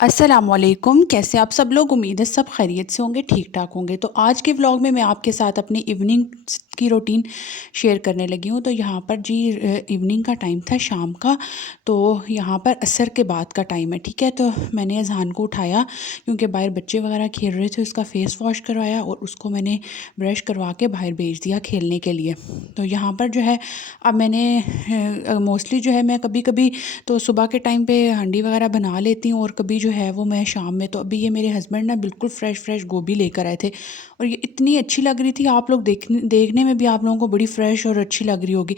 अस्सलामुअलैकुम, कैसे आप सब लोग। उम्मीद है सब खैरियत से होंगे, ठीक ठाक होंगे। तो आज के व्लॉग में मैं आपके साथ अपनी इवनिंग की रूटीन शेयर करने लगी हूँ। तो यहाँ पर जी इवनिंग का टाइम था, शाम का। तो यहाँ पर असर के बाद का टाइम है, ठीक है। तो मैंने अज़हान को उठाया क्योंकि बाहर बच्चे वगैरह खेल रहे थे, उसका फेस वॉश करवाया और उसको मैंने ब्रश करवा के बाहर भेज दिया खेलने के लिए। तो यहाँ पर जो है अब मैंने मोस्टली जो है मैं कभी कभी तो सुबह के टाइम पे हांडी वगैरह बना लेती हूँ और कभी जो है वो मैं शाम में। तो अभी ये मेरे हस्बैंड ना बिल्कुल फ़्रेश फ़्रेश गोभी लेकर आए थे और ये इतनी अच्छी लग रही थी, आप लोग देखने में भी आप लोगों को बड़ी फ़्रेश और अच्छी लग रही होगी।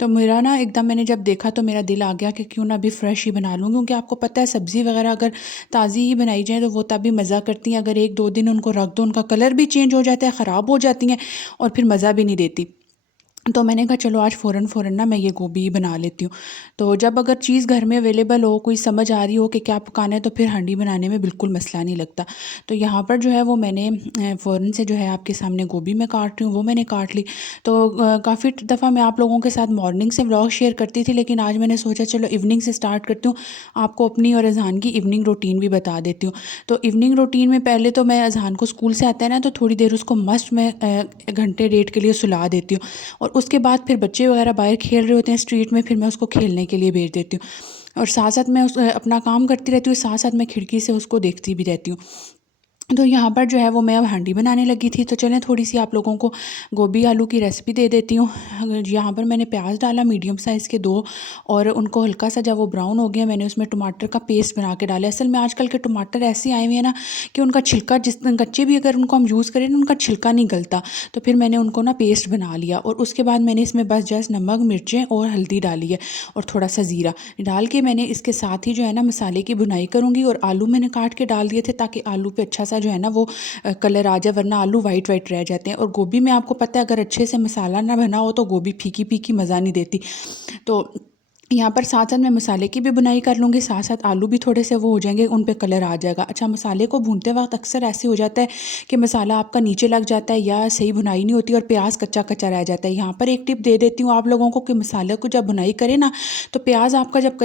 तो मेरा ना एकदम मैंने जब देखा तो मेरा दिल आ गया कि क्यों ना अभी फ़्रेश ही बना लूँ, क्योंकि आपको पता है सब्ज़ी वगैरह अगर ताज़ी ही बनाई जाए तो वो तभी मज़ा करती हैं। अगर एक दो दिन उनको रख दो, उनका कलर भी चेंज हो जाता है, ख़राब हो जाती हैं और फिर मज़ा भी नहीं देती। तो मैंने कहा चलो आज फ़ौरन ना मैं ये गोभी बना लेती हूँ। तो जब अगर चीज़ घर में अवेलेबल हो, कोई समझ आ रही हो कि क्या पकाना है, तो फिर हांडी बनाने में बिल्कुल मसला नहीं लगता। तो यहाँ पर जो है वो मैंने फ़ौरन से जो है आपके सामने गोभी मैं काट रही हूँ, वो मैंने काट ली। तो काफ़ी दफ़ा मैं आप लोगों के साथ मॉर्निंग से व्लॉग शेयर करती थी, लेकिन आज मैंने सोचा चलो इवनिंग से स्टार्ट करती हूँ, आपको अपनी और अज़हान की इवनिंग रूटीन भी बता देती हूँ। तो इवनिंग रूटीन में पहले तो मैं अज़हान को स्कूल से आता है ना, तो थोड़ी देर उसको मस्ट मैं घंटे डेढ़ के लिए सुला देती हूँ और उसके बाद फिर बच्चे वगैरह बाहर खेल रहे होते हैं स्ट्रीट में, फिर मैं उसको खेलने के लिए भेज देती हूँ और साथ साथ मैं अपना काम करती रहती हूँ, साथ साथ मैं खिड़की से उसको देखती भी रहती हूँ। तो यहाँ पर जो है वो मैं अब हांडी बनाने लगी थी। तो चलें थोड़ी सी आप लोगों को गोभी आलू की रेसिपी दे देती हूँ। यहाँ पर मैंने प्याज डाला मीडियम साइज़ के दो, और उनको हल्का सा जब वो ब्राउन हो गया मैंने उसमें टमाटर का पेस्ट बना के डाला। असल में आजकल के टमाटर ऐसे आए हुए हैं ना कि उनका छिलका, जिस कच्चे भी अगर उनको हम यूज़ करें ना उनका छिलका नहीं गलता। तो फिर मैंने उनको ना पेस्ट बना लिया और उसके बाद मैंने इसमें बस जस्ट नमक मिर्चें और हल्दी डाली है और थोड़ा सा ज़ीरा डाल के मैंने इसके साथ ही जो है ना मसाले की भुनाई करूँगी। और आलू मैंने काट के डाल दिए थे ताकि आलू पे अच्छा सा जो है ना वो कलर आ जाए, वरना आलू वाइट वाइट रह जाते हैं। और गोभी में आपको पता है अगर अच्छे से मसाला ना बना हो तो गोभी फीकी फीकी मज़ा नहीं देती। तो यहाँ पर साथ साथ मैं मसाले की भी बुनाई कर लूँगी, साथ साथ आलू भी थोड़े से वो हो जाएंगे, उन पे कलर आ जाएगा। अच्छा, मसाले को भूनते वक्त अक्सर ऐसे हो जाता है कि मसाला आपका नीचे लग जाता है या सही भुनाई नहीं होती और प्याज कच्चा कच्चा रह जाता है। यहाँ पर एक टिप दे देती हूँ आप लोगों को कि मसाले को जब भुनाई करें ना, तो प्याज आपका जब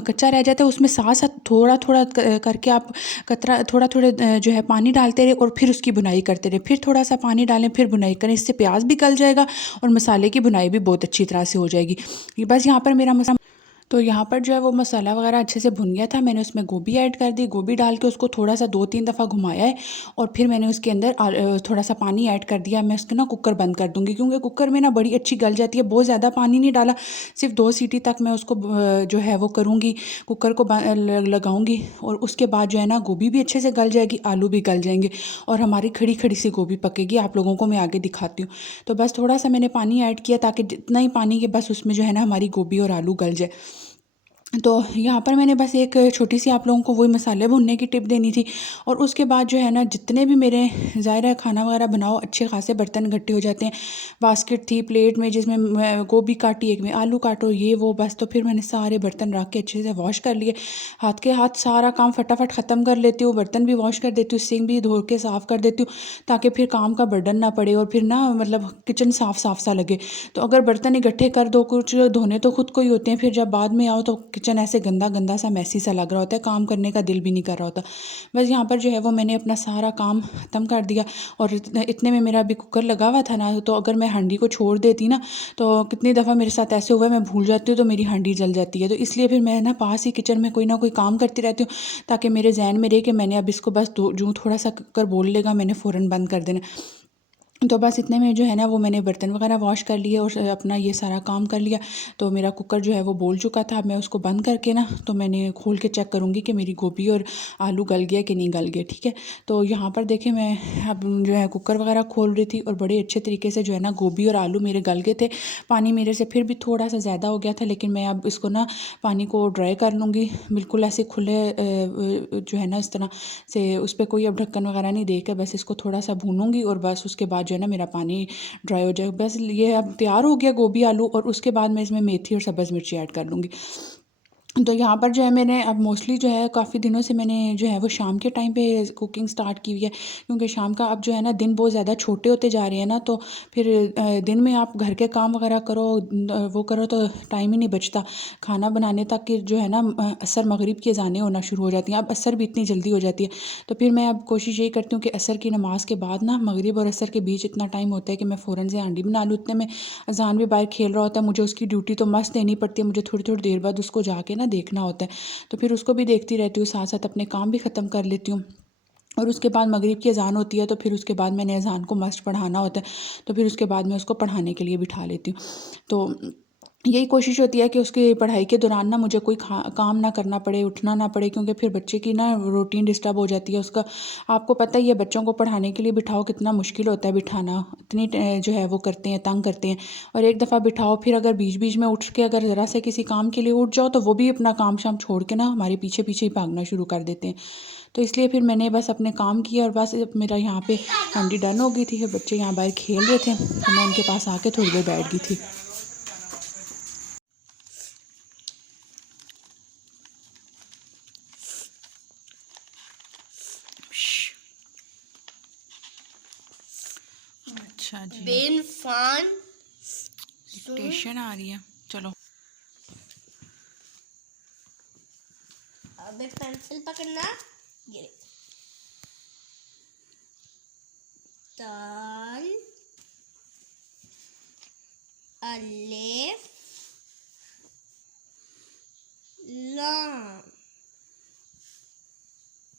कच्चा रह जाता है उसमें साथ साथ थोड़ा थोड़ा करके आप कतरा थोड़ा थोड़े जो है पानी डालते रहे और फिर उसकी भुनाई करते रहे, फिर थोड़ा सा पानी डालें, फिर भुनाई करें। इससे प्याज भी गल जाएगा और मसाले की भुनाई भी बहुत अच्छी तरह से हो जाएगी। ये बस यहाँ पर मेरा मसाला, तो यहाँ पर जो है वो मसाला वगैरह अच्छे से भुन गया था। मैंने उसमें गोभी ऐड कर दी, गोभी डाल के उसको थोड़ा सा दो तीन दफ़ा घुमाया है और फिर मैंने उसके अंदर थोड़ा सा पानी ऐड कर दिया। मैं उसको ना कुकर बंद कर दूँगी क्योंकि कुकर में ना बड़ी अच्छी गल जाती है। बहुत ज़्यादा पानी नहीं डाला, सिर्फ दो सीटी तक मैं उसको जो है वो करूँगी, कुकर को लगाऊँगी और उसके बाद जो है ना गोभी भी अच्छे से गल जाएगी, आलू भी गल जाएंगे और हमारी खड़ी खड़ी सी गोभी पकेगी। आप लोगों को मैं आगे दिखाती हूँ। तो बस थोड़ा सा मैंने पानी ऐड किया ताकि जितना ही पानी के बस उसमें जो है ना हमारी गोभी और आलू गल जाए। तो यहाँ पर मैंने बस एक छोटी सी आप लोगों को वही मसाले भूनने की टिप देनी थी। और उसके बाद जो है ना जितने भी मेरे ज़ाहिर है खाना वगैरह बनाओ अच्छे खासे बर्तन इकट्ठे हो जाते हैं। बास्केट थी प्लेट में जिसमें गोभी काटी, एक में आलू काटो, ये वो बस। तो फिर मैंने सारे बर्तन रख के अच्छे से वॉश कर लिए, हाथ के हाथ सारा काम फटाफट ख़त्म कर लेती हूँ, बर्तन भी वॉश कर देती हूँ, सिंक भी धो के साफ़ कर देती हूँ ताकि फिर काम का बर्डन ना पड़े और फिर ना मतलब किचन साफ़ साफ़ सा लगे। तो अगर बर्तन इकट्ठे कर दो, कुछ धोने तो खुद को ही होते हैं, फिर जब बाद में आओ तो किचन ऐसे गंदा गंदा सा मैसी सा लग रहा होता है, काम करने का दिल भी नहीं कर रहा होता। बस यहाँ पर जो है वो मैंने अपना सारा काम ख़त्म कर दिया। और इतने में मेरा अभी कुकर लगा हुआ था ना, तो अगर मैं हांडी को छोड़ देती ना तो कितनी दफ़ा मेरे साथ ऐसे हुआ है मैं भूल जाती हूँ तो मेरी हांडी जल जाती है। तो इसलिए फिर मैं ना पास ही किचन में कोई ना कोई काम करती रहती हूँ ताकि मेरे जहन में रहे कि मैंने अब इसको बस जो थोड़ा सा कुकर बोल लेगा मैंने फ़ौरन बंद कर देना। तो बस इतने में जो है ना वो मैंने बर्तन वगैरह वॉश कर लिए और अपना ये सारा काम कर लिया। तो मेरा कुकर जो है वो बोल चुका था। अब मैं उसको बंद करके ना तो मैंने खोल के चेक करूँगी कि मेरी गोभी और आलू गल गया कि नहीं गल गए, ठीक है। तो यहाँ पर देखें मैं अब जो है कुकर वगैरह खोल रही थी और बड़े अच्छे तरीके से जो है ना गोभी और आलू मेरे गल गए थे। पानी मेरे से फिर भी थोड़ा सा ज़्यादा हो गया था, लेकिन मैं अब इसको ना पानी को ड्राई कर लूँगी बिल्कुल ऐसे खुले जो है ना इस तरह से, उस पर कोई अब ढक्कन वगैरह नहीं देकर बस इसको थोड़ा सा भूनूंगी और बस उसके बाद जो है ना मेरा पानी ड्राई हो जाएगा। बस ये अब तैयार हो गया गोभी आलू, और उसके बाद मैं इसमें मेथी और सब्ज़ मिर्ची ऐड कर लूँगी। तो यहाँ पर जो है मैंने अब मोस्टली जो है काफ़ी दिनों से मैंने जो है वो शाम के टाइम पे कुकिंग स्टार्ट की हुई है, क्योंकि शाम का अब जो है ना दिन बहुत ज़्यादा छोटे होते जा रहे हैं ना, तो फिर दिन में आप घर के काम वगैरह करो वो करो तो टाइम ही नहीं बचता खाना बनाने तक कि जो है ना असर मगरिब की अज़ानें होना शुरू हो जाती हैं। अब असर भी इतनी जल्दी हो जाती है, तो फिर मैं अब कोशिश यही करती हूँ कि असर की नमाज़ के बाद ना मगरिब और असर के बीच इतना टाइम होता है कि मैं फ़ौरन से हांडी बना लूँ। इतने में अज़ान भी बाहर खेल रहा होता है, मुझे उसकी ड्यूटी तो मस्त देनी पड़ती है, मुझे थोड़ी थोड़ी देर बाद उसको जाके ना देखना होता है, तो फिर उसको भी देखती रहती हूँ, साथ साथ अपने काम भी ख़त्म कर लेती हूँ। और उसके बाद मगरिब की अज़ान होती है, तो फिर उसके बाद मैंने अज़ान को मस्ट पढ़ाना होता है, तो फिर उसके बाद मैं उसको पढ़ाने के लिए बिठा लेती हूँ। तो यही कोशिश होती है कि उसकी पढ़ाई के दौरान ना मुझे कोई काम ना करना पड़े, उठना ना पड़े, क्योंकि फिर बच्चे की ना रूटीन डिस्टर्ब हो जाती है उसका। आपको पता ही है बच्चों को पढ़ाने के लिए बिठाओ कितना मुश्किल होता है बिठाना, इतनी जो है वो करते हैं, तंग करते हैं। और एक दफ़ा बिठाओ फिर अगर बीच बीच में उठ के अगर ज़रा से किसी काम के लिए उठ जाओ तो वो भी अपना काम शाम छोड़ के ना हमारे पीछे पीछे ही भागना शुरू कर देते हैं। तो इसलिए फिर मैंने बस अपने काम किया और बस मेरा यहाँ पे हांडी डन हो गई थी, फिर बच्चे यहाँ बाहर खेल रहे थे तो मैं उनके पास आके थोड़ी देर बैठ गई थी। अच्छा जी, बेन फान स्टेशन आ रही है, चलो। अब पेंसिल पकड़ना, ये दाल अलिफ लाम,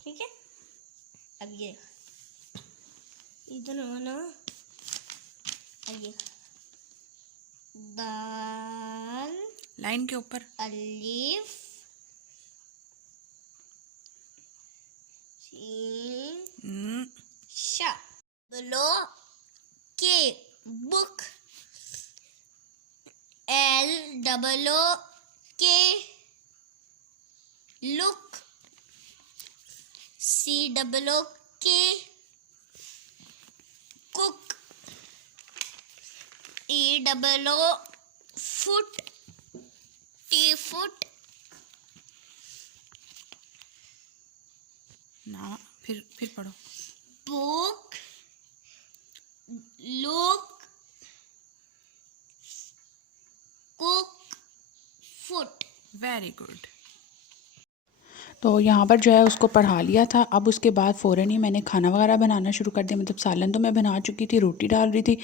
ठीक है। अब ये इधर होना, अब ये दाल लाइन के ऊपर अलिफ सीन शा, बोलो के बुक, एल डबल ओ के लुक, सी double O K cook, E double O foot, T foot, ना फिर पढ़ो, book look cook foot. Very good. तो यहाँ पर जो है उसको पढ़ा लिया था। अब उसके बाद फ़ौरन ही मैंने खाना वगैरह बनाना शुरू कर दिया, मतलब सालन तो मैं बना चुकी थी, रोटी डाल रही थी,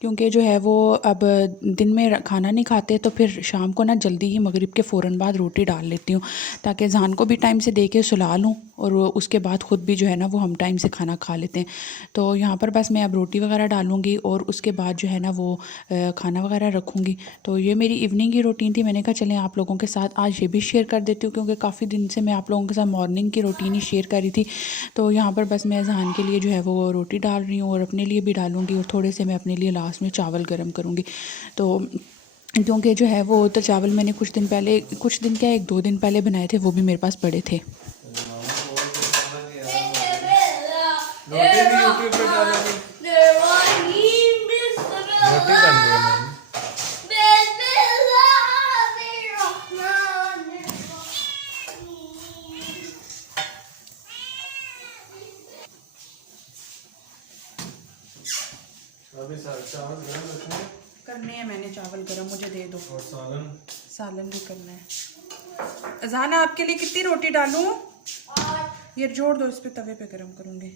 क्योंकि जो है वो अब दिन में खाना नहीं खाते तो फिर शाम को ना जल्दी ही मगरिब के फ़ौरन बाद रोटी डाल लेती हूँ, ताकि जहान को भी टाइम से दे के सुला लूँ और उसके बाद ख़ुद भी जो है ना वो हम टाइम से खाना खा लेते हैं। तो यहाँ पर बस मैं अब रोटी वगैरह डालूँगी और उसके बाद जो है ना वो खाना वगैरह रखूँगी। तो ये मेरी इवनिंग की रूटीन थी, मैंने कहा चलें आप लोगों के साथ आज ये भी शेयर कर देती हूँ, क्योंकि काफ़ी दिन से मैं आप लोगों के साथ मॉर्निंग की रूटीन ही शेयर करी थी। तो यहाँ पर बस मैं जहान के लिए जो है वो रोटी डाल रही हूँ और अपने लिए भी डालूँगी, और थोड़े से मैं अपने लिए लास्ट में चावल गर्म करूँगी। तो क्योंकि जो है वो तो चावल मैंने कुछ दिन क्या 1-2 दिन पहले बनाए थे, वो भी मेरे पास पड़े थे। अभी चावल गरम रखने करने हैं, मैंने चावल गरम, मुझे दे दो। और सालन भी करना है। अज़ाना आपके लिए कितनी रोटी डालूं? ये जोड़ दो, इस पे तवे पे गरम करूँगी।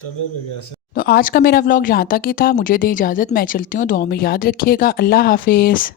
तवे पे गैस। तो आज का मेरा व्लॉग यहाँ तक ही था, मुझे दे इजाज़त, मैं चलती हूँ, दुआ में याद रखिएगा। अल्लाह हाफिज़।